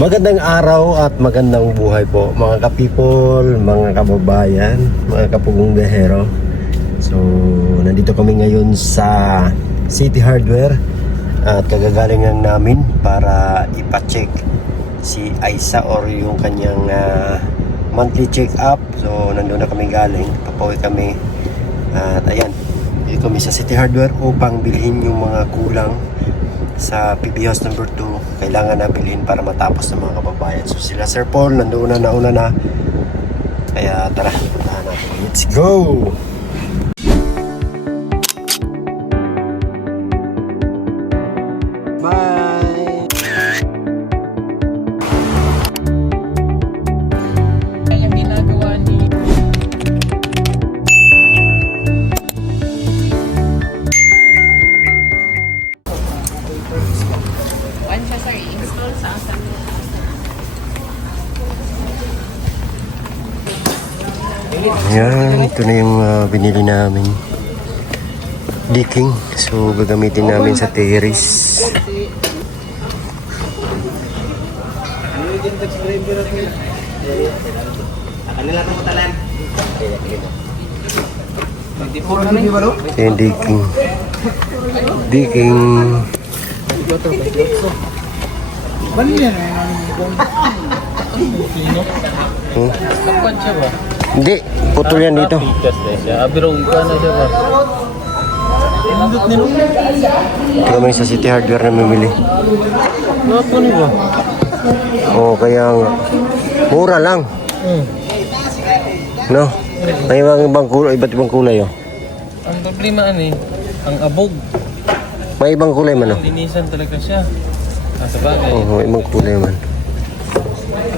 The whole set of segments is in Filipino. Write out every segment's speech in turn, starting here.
Magandang araw at magandang buhay po mga ka-people, mga kababayan, mga kapugong biyahero. So, nandito kami ngayon sa City Hardware at kagagalingan namin para ipa-check si Aisa or yung kanyang monthly check-up. So, nandun na kami galing, papauwi kami. At ayan, dito kami sa City Hardware upang bilhin yung mga kulang sa PB House number 2. Kailangan na bilhin para matapos ng mga kababayan. So sila Sir Paul nandoon na, nauna na. Kaya tara, puntahan natin. Let's go! Bye! Yung ginagawa ni ano siya sir, i-install sa asan mo. Ayan, ito na yung binili namin decking. So gagamitin namin sa terrace. Ito yung decking. Decking. Kapan siya ba? Hindi, putol yan dito. Pikas na siya. Abirong ka na siya ba? Indot nilo. Ito kami sa City Hardware na mamili. Napo ni ba? Oo, kaya nga. Mura lang. No? May ibang kulay, iba't ibang kulay oh. Ang problema ani, ang abog. May ibang kulay man oh. Linisan talaga siya. Sa bagay. Oo, ibang kulay man.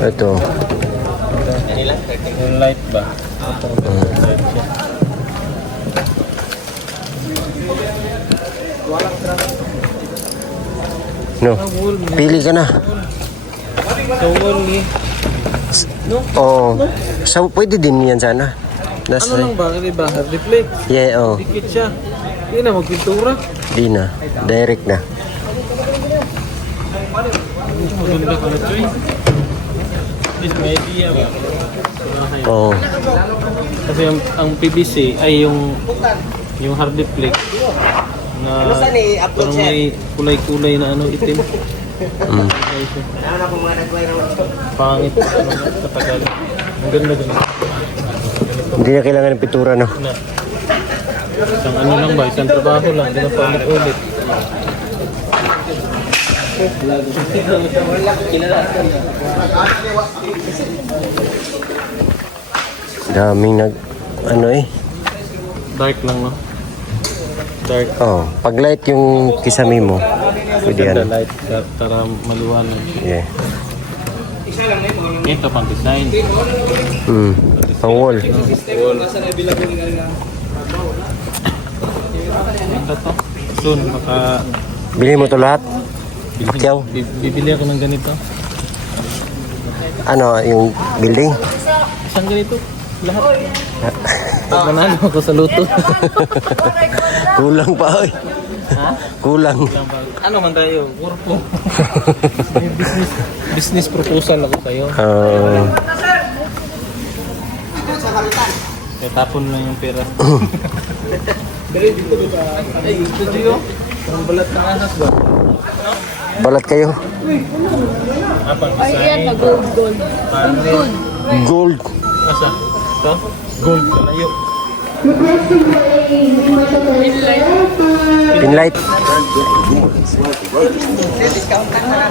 Ito. Yung light ba? Light siya. No. Pili ka na. So only. Oo. So, pwede din yan sana. Ano lang ba? Ano ba? Reflect. Yeah, oh. Dikit siya. Hindi na magpintura. Di na. Direct na. Maganda ka na ito eh. This may idea ba? Oo. Kasi ang PVC ay yung hard deflect na parang may kulay-kulay na ano itim. Pangit katagal. Ang ganda din. Hindi na kailangan ng pintura, no? Na. Isang ano lang ba? Isang trabaho lang. Hindi na paulit-ulit. Daming ano eh. Dark lang, no? Dark. Oh, pag light yung kisame mo, pwede Ganda yan. light para maliwanag. Yeah. Ito pang design. Pang wall. Ganda to. Soon, baka Bili mo to lahat? Pakyaw? bibili ako ng ganito. Ano, yung building? Isang ganito. Lahat. Pag manalo ako sa luto. Kulang pa, oy. Ha? Kulang. Ano man tayo? Kurpo. May business proposal ako sa'yo. Kaya tapon lang yung pera. Pero dito ba? Ay, studio. Ang balat ng ahas ba? Balat kayo? Apang Ay, yan na gold. Gold. Asa? Ito? Gold. Kalayo. Pinlight.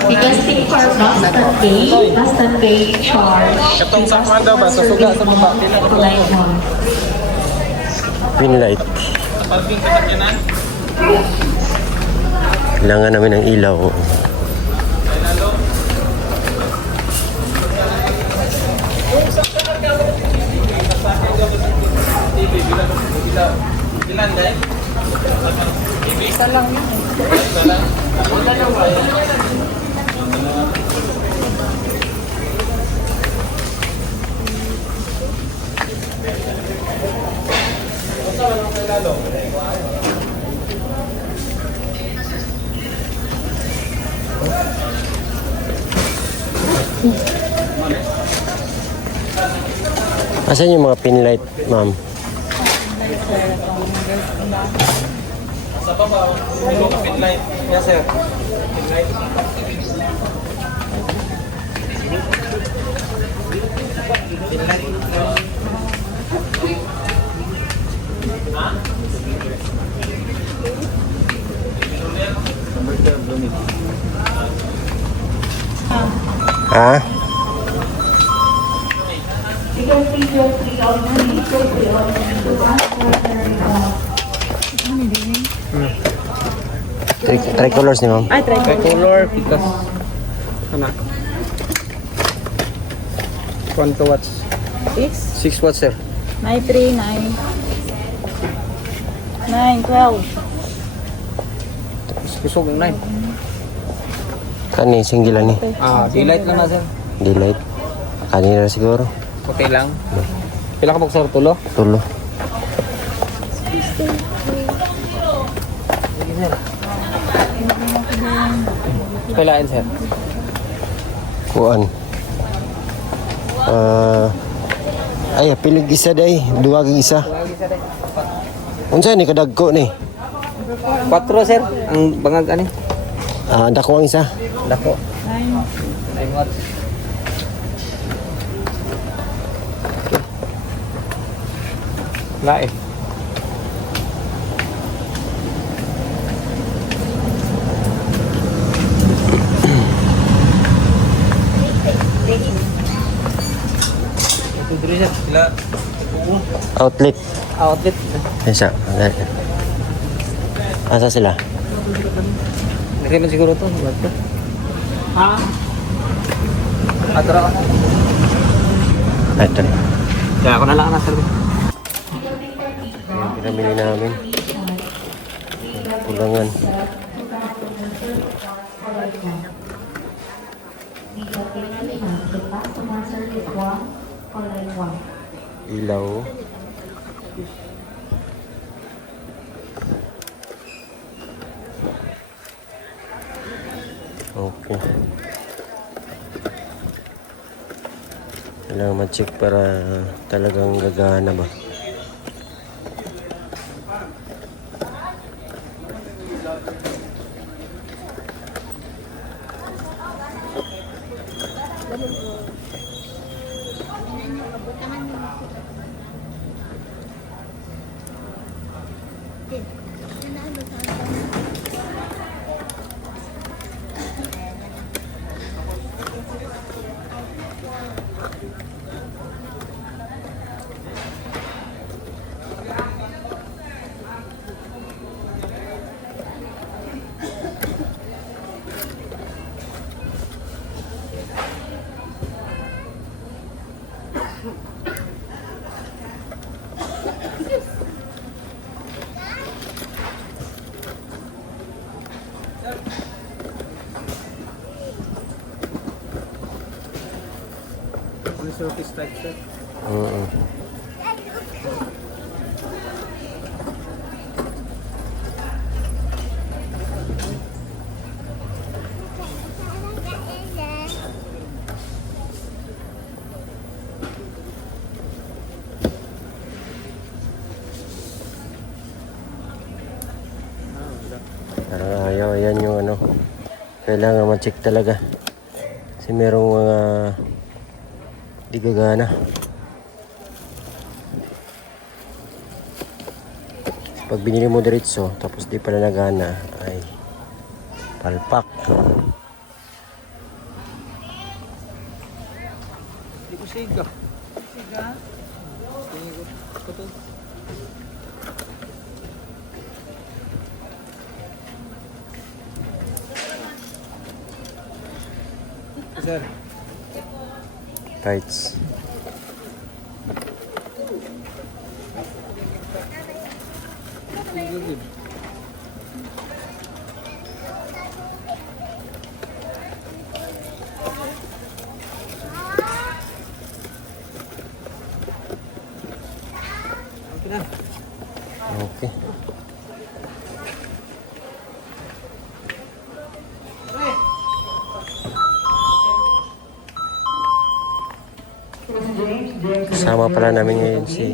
Requesting for Boston Bay charge. Katong sa daw ba? Sa suga sa baba. Line 1. Pinlight. Parking katakyanan. Kailangan namin ng ilaw. Ilan dahil? Isa lang yun. Asan yung mga pin light, ma'am? Sa baba, yung pin light. Yes, sir. Pin light. Ha? Tricolors ni ma'am. Color because ano? 1 watts. 6 watts sir. 9, 3, 9. 9, 12. Kusog ng 9. Kani, singgila ni. Daylight lang na sir. Daylight. Kanina siguro. Okay lang. Pila ka sir tulo? Tulo. Pilain sir. Kuan. Ay, pilig isa day. Duwag isa. Unsa ni kadagko ni? 4 sir. Ang bangag ani. Dako ang isa. Dako. 9 watts. Lain. Ito diri sir. Sila Outlet. outlet. Isa. Asa sila? Nakailan siguro to. Bato. Atro. Ito. Kaya ako na lang sir. Ayan, pinamili namin. Pulangan. Ilaw. Okay. Kailangan ma-check para talagang gagana ba. Surface type sir. Oo. Parang ayaw, ayan yung ano. Kailangan ma-check talaga. Kasi merong mga di gagana. Pag binili mo diretso, tapos di pala nagana, ay palpak. Hindi ko siga. Sir. Tights. Okay. Kasama pala namin ngayon si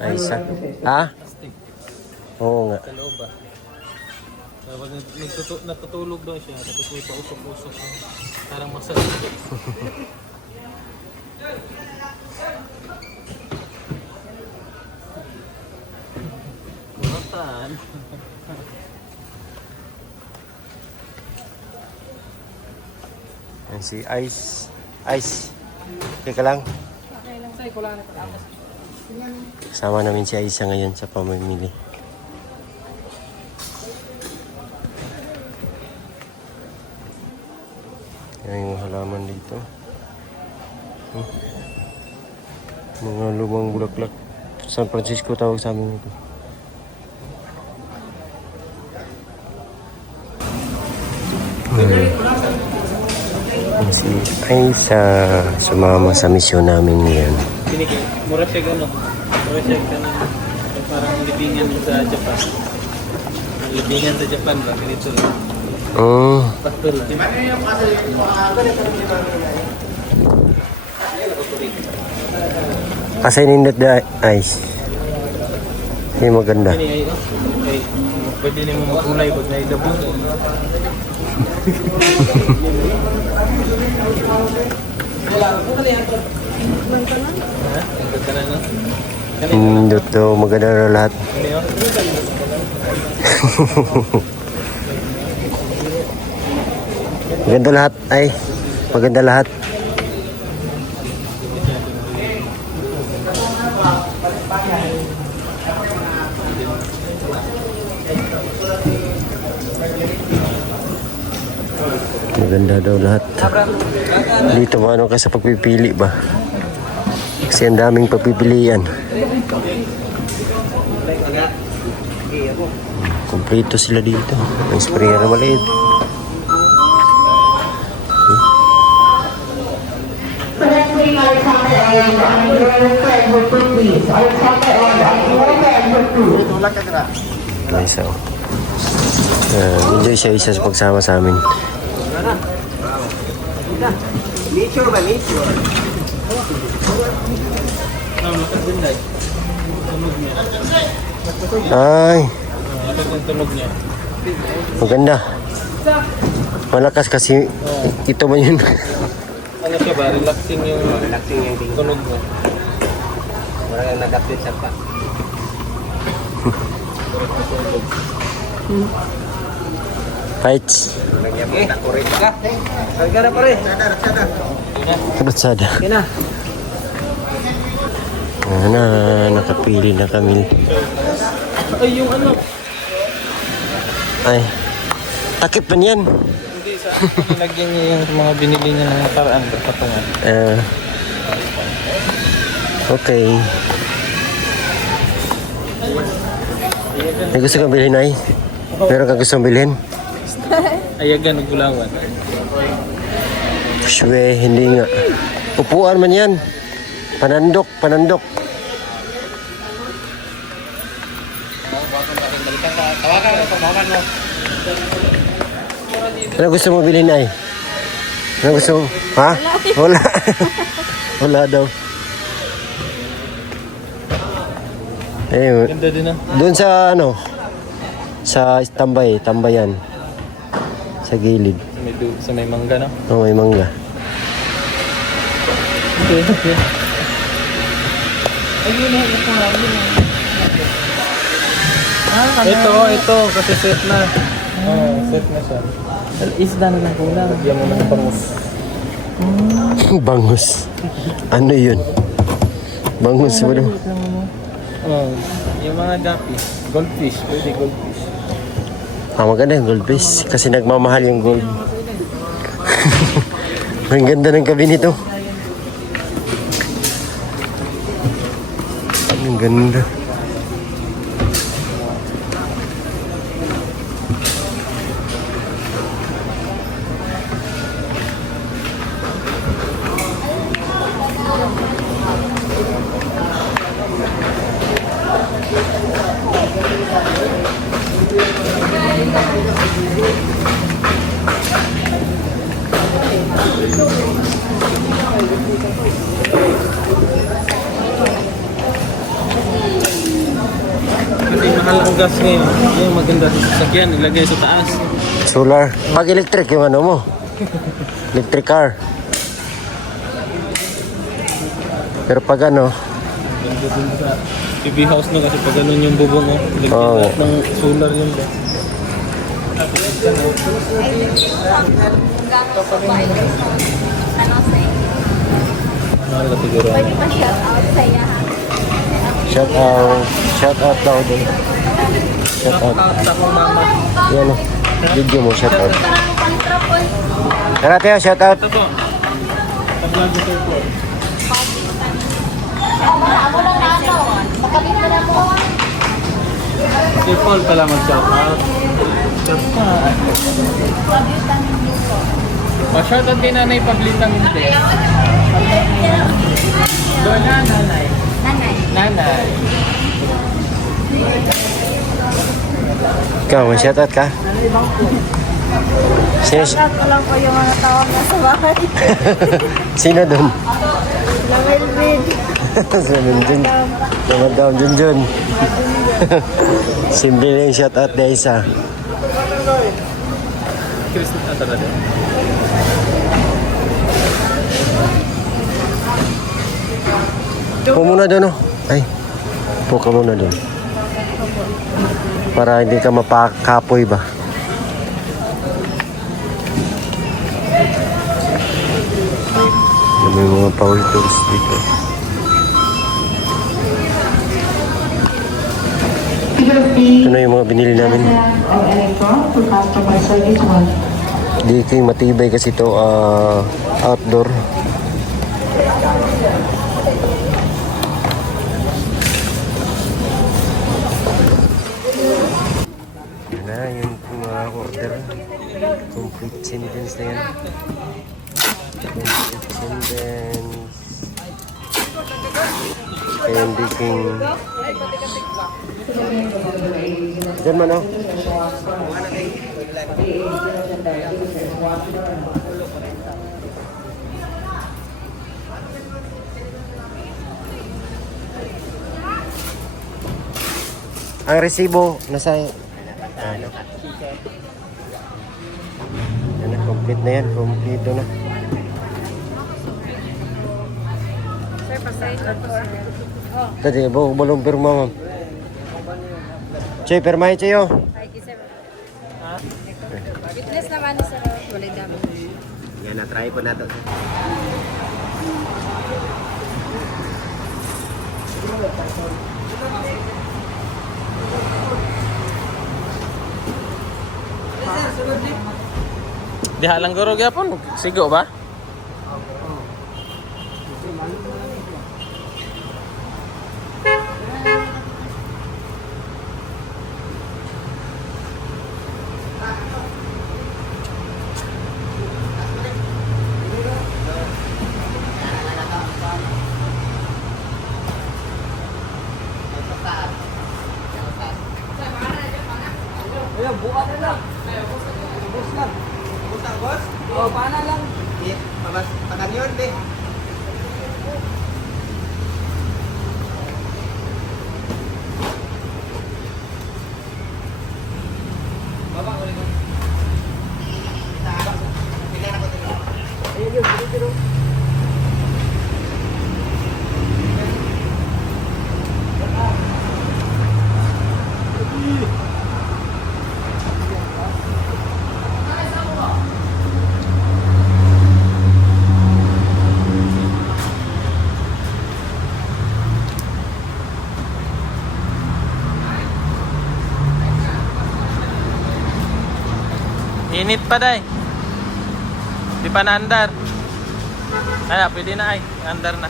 Aisa. Ha? Oo nga. Sa loob ba? Tapos natutulog daw siya, tapos may pausok-usok. Parang masarap. Matan. Yan si Ice. Ice. Okay ka lang? Kasama namin si Aisa ngayon sa pamimili. Yan yung halaman dito. Mga lumang bulaklak. San Francisco tawag sa amin ito. Yan si Aisa sumama sa misyon namin ngayon. Pinigil. Mura siya gano'n. Mura siya gano'n. Parang libingan sa Japan. Libingan sa Japan ba? Ganito lang. Pasto lang. Kasi nindot the ice. Hindi maganda. Ini ay, okay. Pwede naman magulay pag naidabong. Ha? Ganda na, no? Nindot daw maganda na lahat. Ano yun? Maganda lahat ay. Maganda lahat. Maganda daw lahat. Dito ano ka sa pagpipili ba? Kasi ang daming pagpipilian. Kompleto sila dito. May sprayer na maliit. Nice, oh. Enjoy siya isa sa pagsama sa amin. Nature ba? Nature. Maganda. Tunog niya. Ay, Ang tunog niya. maganda. Malakas kasi ito man yun. Ano siya ba? Relaxing yung Relaxing yung tingin. tunog niya. Wala nag-update sa pa. Fights. Lagyan mo na kurita ka. Sarga na pare. Kabatsada. Kina. Nakapili na kami. Ay, yung ano? Ay, takip man yan. Hindi, sa nilagyan niya yung mga binili niya ng nakaraan. Patungan. Okay. May gusto kang bilhin ay? Meron kang gustong bilhin? Ayagan, nagulawan. Shwe, hindi nga. Upuan man yan. Panandok, panandok. Ano gusto mo bilhin ay? Ano gusto mo? Ha? Wala. Wala daw. Eh, Ganda din ah. doon sa ano? Sa tambayan. Sa gilid. Sa may mangga, no? Oh, may mangga. Ito, kasi set na. Set na siya. Isda na lang kulang. Lagyan mo ng bangus. Bangus. Ano yun? Bangus ba daw? Yung mga guppies. Goldfish. Pwede goldfish. Maganda yung goldfish. Kasi nagmamahal yung gold. Ang ganda ng gabi nito. Ang ganda. Kasi mahal ang gas ngayon. Yung maganda sa sasakyan, ilagay sa taas. Solar. Pag electric yung ano mo. Electric car. Pero pag ano, Ganda dun sa TV house no kasi pag ganun yung bubong oh. Ilagay Oo. lahat ng solar yun ba. Mahal na siguro. shout out daw din. Shout out. Yan o. Video mo, shout out. Tara tayo, shout out. Ito po. Pag-vlog ito po. Si Paul pala mag-shout out. Pa-shout out kay Nanay Pablitang hindi. Doon na, Nanay. Nanay. Ikaw, may shout out ka? Sino, Ako lang po yung mga tao nasa bahay. sino dun? Na Melvin. Si Junjun. Namadam Junjun. Simple lang yung shout out na isa. Chris na talaga. Po muna dun, oh. Ay, po ka muna dun. Para hindi ka mapakapoy ba? May mga power tools dito. Ito na yung mga binili namin. Dito yung matibay kasi ito outdoor. Yan na yung mga order. Complete sentence na yan. Complete sentence. Candy King. Diyan man oh. Ang resibo nasa ano? Yan na, complete na yan. Complete na. Sir, pasay ko to. Tadi, balong pirma ma'am. Che, pirma che yo. Thank you, sir. Witness naman ni sir. Walay dami. Yan na, try po nato. Diha lang guro gyapon, sigo ba? Init pa day. Di pa naandar. Ay, pwede na ay. Andar na.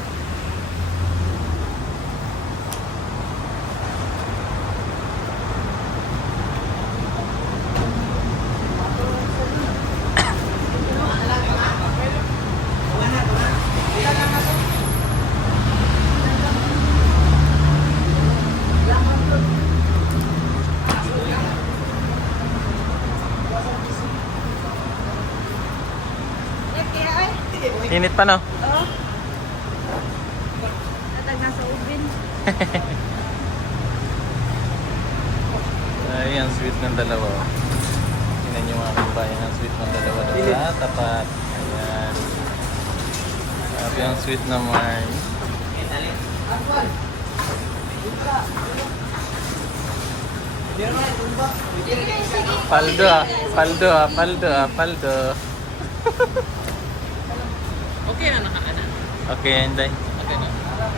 Init pa, no? Oo. Natag nasa ubin. Ayan, sweet ng dalawa. Tingnan nyo mga kababayan, ang sweet ng dalawa doon sa tapat. Ayan. Sabi ang sweet naman. Paldo ah, paldo ah, paldo ah, paldo. Okay na nakaana. Okay, hindi. Okay na.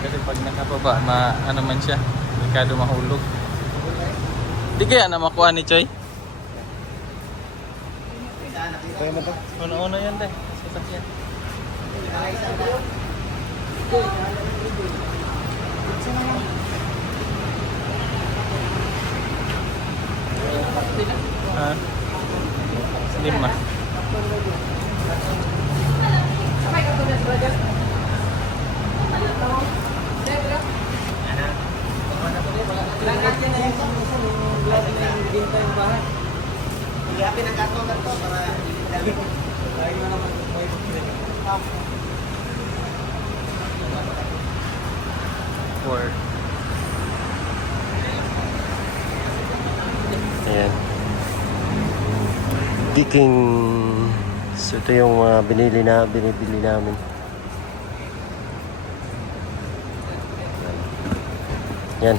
Kasi pag nakababa, ano man siya, delikado mahulog. Di kaya na makuha ni Choy? Una-una yan deh. Sasakyan. Ah. Slim ah. Four. Ayan. Giking. So ito yung mga binibili namin. Yan.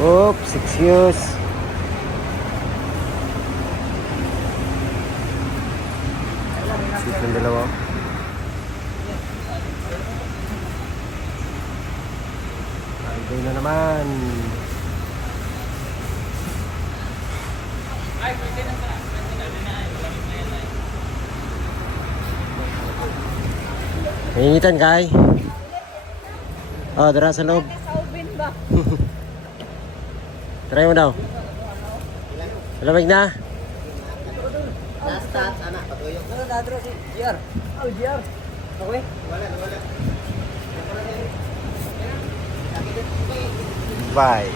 Oops, excuse. Sweet ng dalawa. Holiday na naman. Mainitan kay. Oh, dara sa loob. Sa ubin ba? Try mo daw. Lamig na. Bye.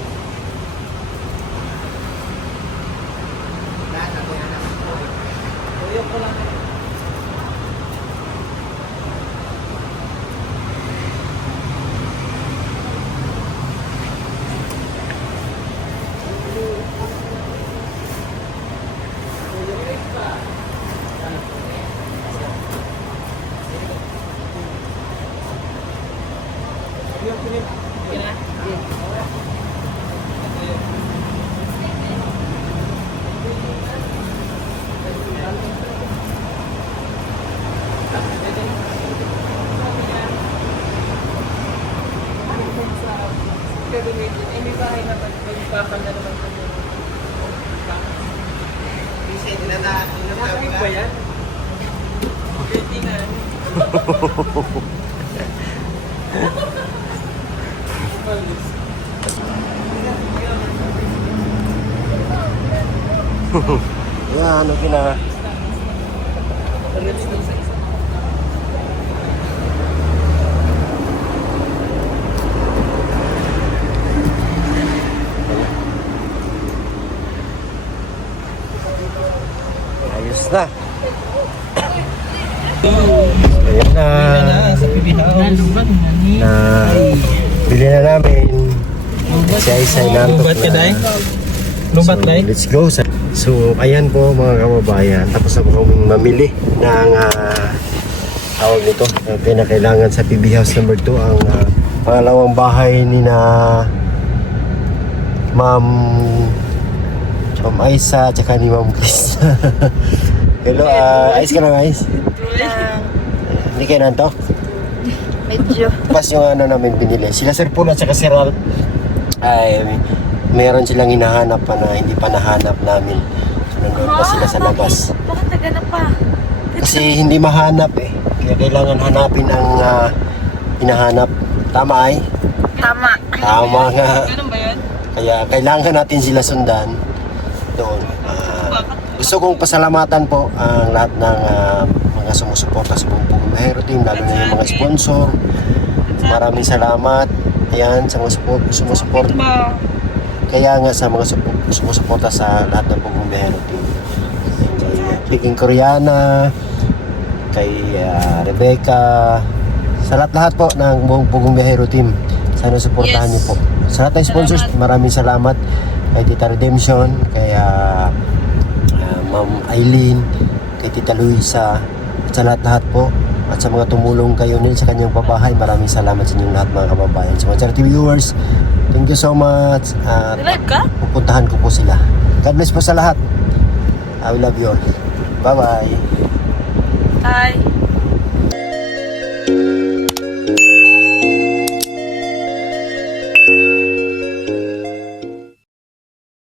Yan, okay na. Ayos na. Ayan na. Sa PB House. Na bili na namin. Si Aisay nantok Lubat ka, Day? na. Lubat, So, Day? let's go. So, ayan po mga kababayan. Tapos ako kaming mamili ng tawag nito. Pinakailangan sa PB House number 2 ang pangalawang bahay ni na Ma'am Aisa tsaka ni Ma'am Chris. Hello, ayos ka lang, ayos? Hindi kayo nanto? Medyo. Pas yung ano namin binili. Sila Sir Paul at saka Sir Ralph ay meron silang hinahanap pa na hindi pa nahanap namin. So, nandun pa sila sa labas. Bakit naganap pa? Kasi hindi mahanap eh. Kaya kailangan hanapin ang hinahanap. Tama ay? Tama. Tama nga. Ganun ba yun? Kaya kailangan natin sila sundan doon. Gusto kong pasalamatan po ang lahat ng mga mga sumusuporta sa buong Pugong Biyahero Team, lalo na yung mga sponsor. Maraming salamat. Ayan, sa mga sumusuporta. Kaya nga sa mga sumusuporta sa lahat ng Pugong Biyahero Team. Kay King Koreana, kay Rebecca, sa lahat po ng buong Pugong Biyahero Team. Sana suportahan niyo po. Sa lahat ng sponsors, maraming salamat. Kay Tita Redemption, kay Ma'am Eileen, kay Tita Luisa, at sa lahat po. At sa mga tumulong kayo nil sa kanyang pabahay, maraming salamat sa inyong lahat mga kababayan. Sa mga charity viewers, thank you so much. At Live ka? pupuntahan ko po sila. God bless po sa lahat. I love you all. Bye-bye. Hi.